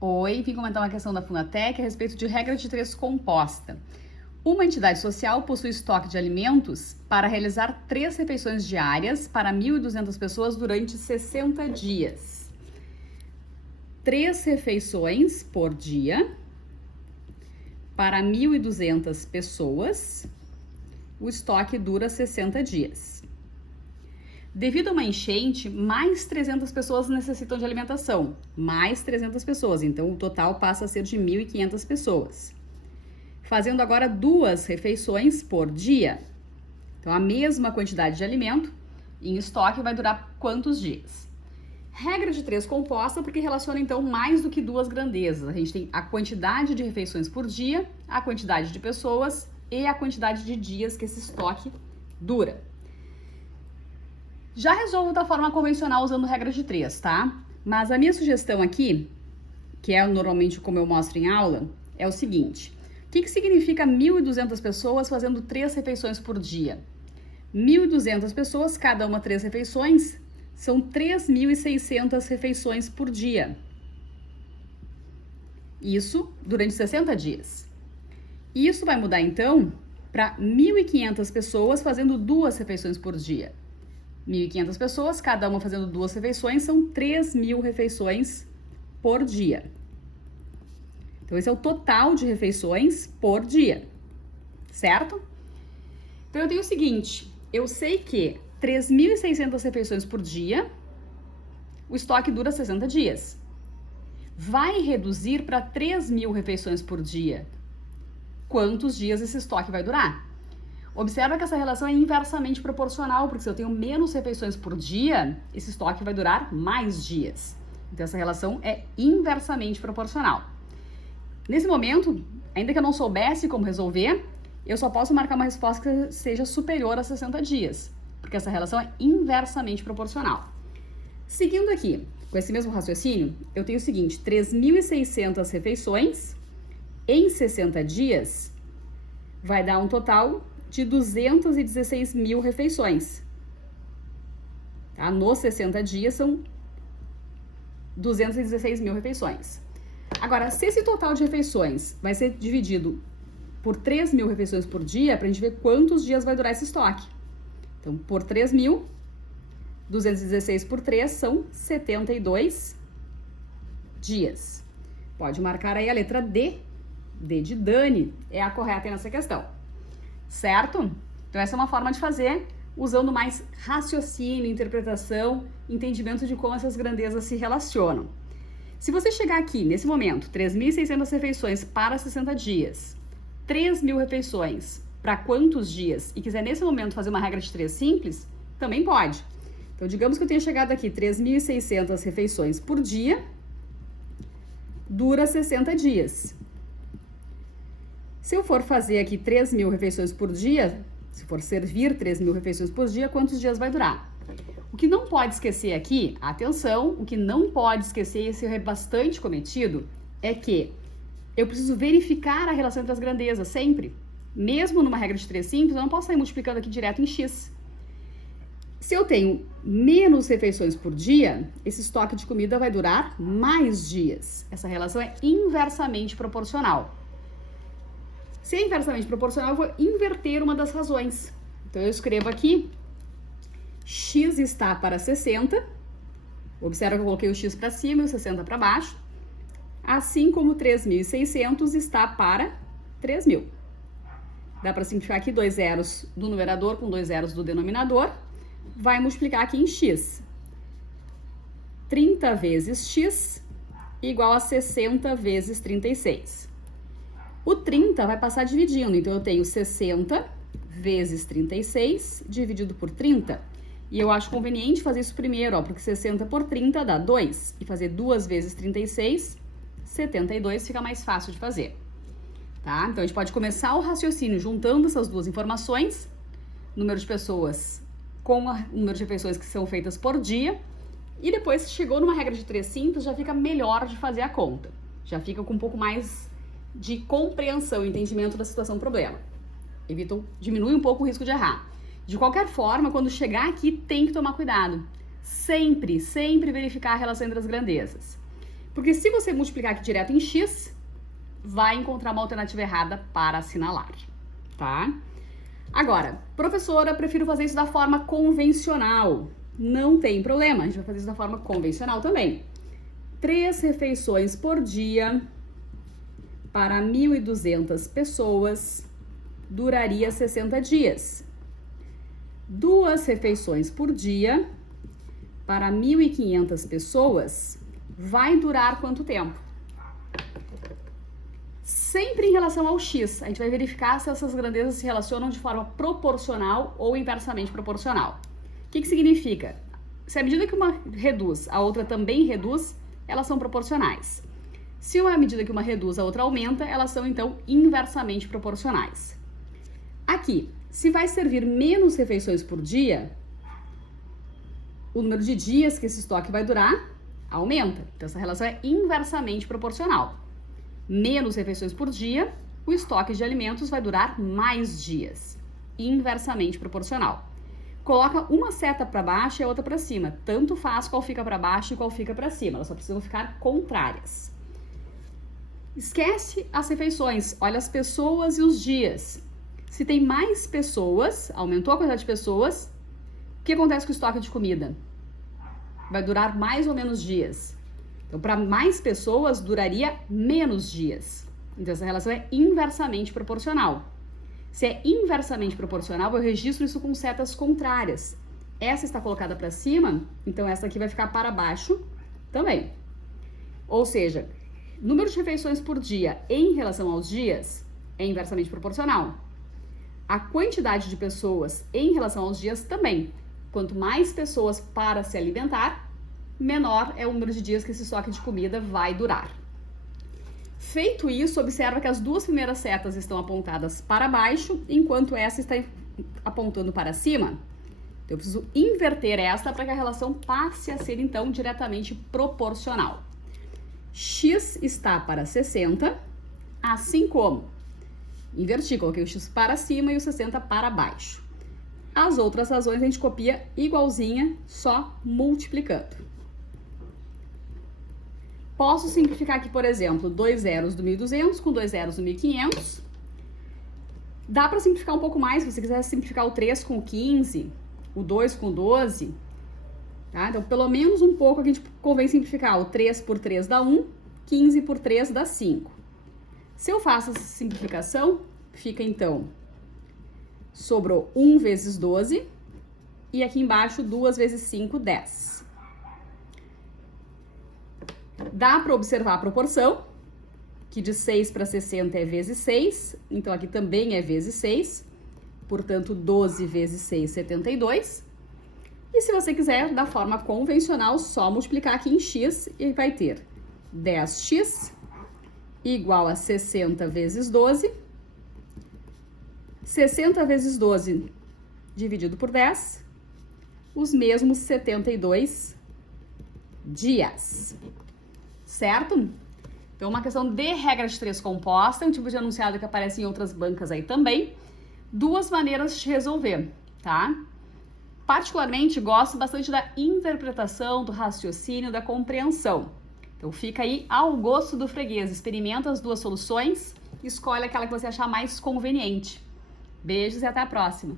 Oi, vim comentar uma questão da Fundatec a respeito de regra de três composta. Uma entidade social possui estoque de alimentos para realizar 3 refeições diárias para 1.200 pessoas durante 60 dias. 3 refeições por dia para 1.200 pessoas. O estoque dura 60 dias. Devido a uma enchente, mais 300 pessoas necessitam de alimentação. Mais 300 pessoas, então o total passa a ser de 1.500 pessoas. Fazendo agora 2 refeições por dia. Então, a mesma quantidade de alimento em estoque vai durar quantos dias? Regra de 3 composta, porque relaciona, então, mais do que 2 grandezas. A gente tem a quantidade de refeições por dia, a quantidade de pessoas e a quantidade de dias que esse estoque dura. Já resolvo da forma convencional usando regra de 3, tá? Mas a minha sugestão aqui, que é normalmente como eu mostro em aula, é o seguinte. O que significa 1.200 pessoas fazendo 3 refeições por dia? 1.200 pessoas, cada uma 3 refeições, são 3.600 refeições por dia. Isso durante 60 dias. Isso vai mudar, então, para 1.500 pessoas fazendo 2 refeições por dia. 1.500 pessoas, cada uma fazendo 2 refeições, são 3.000 refeições por dia. Então, esse é o total de refeições por dia, certo? Então, eu tenho o seguinte, eu sei que 3.600 refeições por dia, o estoque dura 60 dias. Vai reduzir para 3.000 refeições por dia. Quantos dias esse estoque vai durar? Observa que essa relação é inversamente proporcional, porque se eu tenho menos refeições por dia, esse estoque vai durar mais dias. Então, essa relação é inversamente proporcional. Nesse momento, ainda que eu não soubesse como resolver, eu só posso marcar uma resposta que seja superior a 60 dias, porque essa relação é inversamente proporcional. Seguindo aqui, com esse mesmo raciocínio, eu tenho o seguinte, 3.600 refeições em 60 dias vai dar um total de 216.000 refeições. Tá? Nos 60 dias são 216.000 refeições. Agora, se esse total de refeições vai ser dividido por 3.000 refeições por dia, para a gente ver quantos dias vai durar esse estoque. Então, por 3.000, 216 por 3 são 72 dias. Pode marcar aí a letra D. D de Dani é a correta nessa questão. Certo? Então, essa é uma forma de fazer usando mais raciocínio, interpretação, entendimento de como essas grandezas se relacionam. Se você chegar aqui, nesse momento, 3.600 refeições para 60 dias, 3.000 refeições para quantos dias, e quiser nesse momento fazer uma regra de 3 simples, também pode. Então, digamos que eu tenha chegado aqui 3.600 refeições por dia, dura 60 dias. Se eu for fazer aqui 3.000 refeições por dia, se for servir 3.000 refeições por dia, quantos dias vai durar? O que não pode esquecer aqui, atenção, o que não pode esquecer, e esse é bastante cometido, é que eu preciso verificar a relação entre as grandezas sempre. Mesmo numa regra de 3 simples, eu não posso sair multiplicando aqui direto em x. Se eu tenho menos refeições por dia, esse estoque de comida vai durar mais dias. Essa relação é inversamente proporcional. Se é inversamente proporcional, eu vou inverter uma das razões. Então, eu escrevo aqui, x está para 60. Observa que eu coloquei o x para cima e o 60 para baixo. Assim como 3.600 está para 3.000. Dá para simplificar aqui 2 zeros do numerador com 2 zeros do denominador. Vai multiplicar aqui em x. 30 vezes x igual a 60 vezes 36. O 30 vai passar dividindo, então eu tenho 60 vezes 36 dividido por 30. E eu acho conveniente fazer isso primeiro, ó, porque 60 por 30 dá 2. E fazer 2 vezes 36, 72, fica mais fácil de fazer. Tá? Então, a gente pode começar o raciocínio juntando essas duas informações, número de pessoas com o número de refeições que são feitas por dia, e depois, se chegou numa regra de 3 simples, já fica melhor de fazer a conta. Já fica com um pouco mais de compreensão e entendimento da situação do problema. Diminui um pouco o risco de errar. De qualquer forma, quando chegar aqui, tem que tomar cuidado. Sempre verificar a relação entre as grandezas. Porque se você multiplicar aqui direto em x, vai encontrar uma alternativa errada para assinalar, tá? Agora, professora, prefiro fazer isso da forma convencional. Não tem problema, a gente vai fazer isso da forma convencional também. 3 refeições por dia para 1.200 pessoas duraria 60 dias. 2 refeições por dia para 1.500 pessoas vai durar quanto tempo? Sempre em relação ao x, a gente vai verificar se essas grandezas se relacionam de forma proporcional ou inversamente proporcional. O que significa? Se à medida que uma reduz, a outra também reduz, elas são proporcionais. Se à medida que uma reduz, a outra aumenta, elas são então inversamente proporcionais. Aqui, se vai servir menos refeições por dia, o número de dias que esse estoque vai durar aumenta. Então essa relação é inversamente proporcional. Menos refeições por dia, o estoque de alimentos vai durar mais dias. Inversamente proporcional. Coloca uma seta para baixo e a outra para cima. Tanto faz qual fica para baixo e qual fica para cima. Elas só precisam ficar contrárias. Esquece as refeições. Olha as pessoas e os dias. Se tem mais pessoas, aumentou a quantidade de pessoas, o que acontece com o estoque de comida? Vai durar mais ou menos dias. Então, para mais pessoas, duraria menos dias. Então, essa relação é inversamente proporcional. Se é inversamente proporcional, eu registro isso com setas contrárias. Essa está colocada para cima, então essa aqui vai ficar para baixo também. Ou seja, número de refeições por dia em relação aos dias é inversamente proporcional. A quantidade de pessoas em relação aos dias também. Quanto mais pessoas para se alimentar, menor é o número de dias que esse estoque de comida vai durar. Feito isso, observa que as 2 primeiras setas estão apontadas para baixo, enquanto essa está apontando para cima. Então, eu preciso inverter esta para que a relação passe a ser, então, diretamente proporcional. X está para 60, assim como inverti, coloquei o x para cima e o 60 para baixo. As outras razões a gente copia igualzinha, só multiplicando. Posso simplificar aqui, por exemplo, 2 zeros do 1.200 com 2 zeros do 1.500. Dá para simplificar um pouco mais, se você quiser simplificar o 3 com o 15, o 2 com o 12. Tá? Então, pelo menos um pouco a gente convém simplificar. O 3 por 3 dá 1, 15 por 3 dá 5. Se eu faço essa simplificação, fica então, sobrou 1 vezes 12, e aqui embaixo 2 vezes 5, 10. Dá para observar a proporção, que de 6 para 60 é vezes 6, então aqui também é vezes 6, portanto 12 vezes 6, 72. E se você quiser, da forma convencional, só multiplicar aqui em x e vai ter 10x igual a 60 vezes 12. 60 vezes 12 dividido por 10, os mesmos 72 dias. Certo? Então, uma questão de regra de 3 composta, um tipo de enunciado que aparece em outras bancas aí também. 2 maneiras de resolver, tá? Particularmente, gosto bastante da interpretação, do raciocínio, da compreensão. Então, fica aí ao gosto do freguês. Experimenta as 2 soluções, escolhe aquela que você achar mais conveniente. Beijos e até a próxima!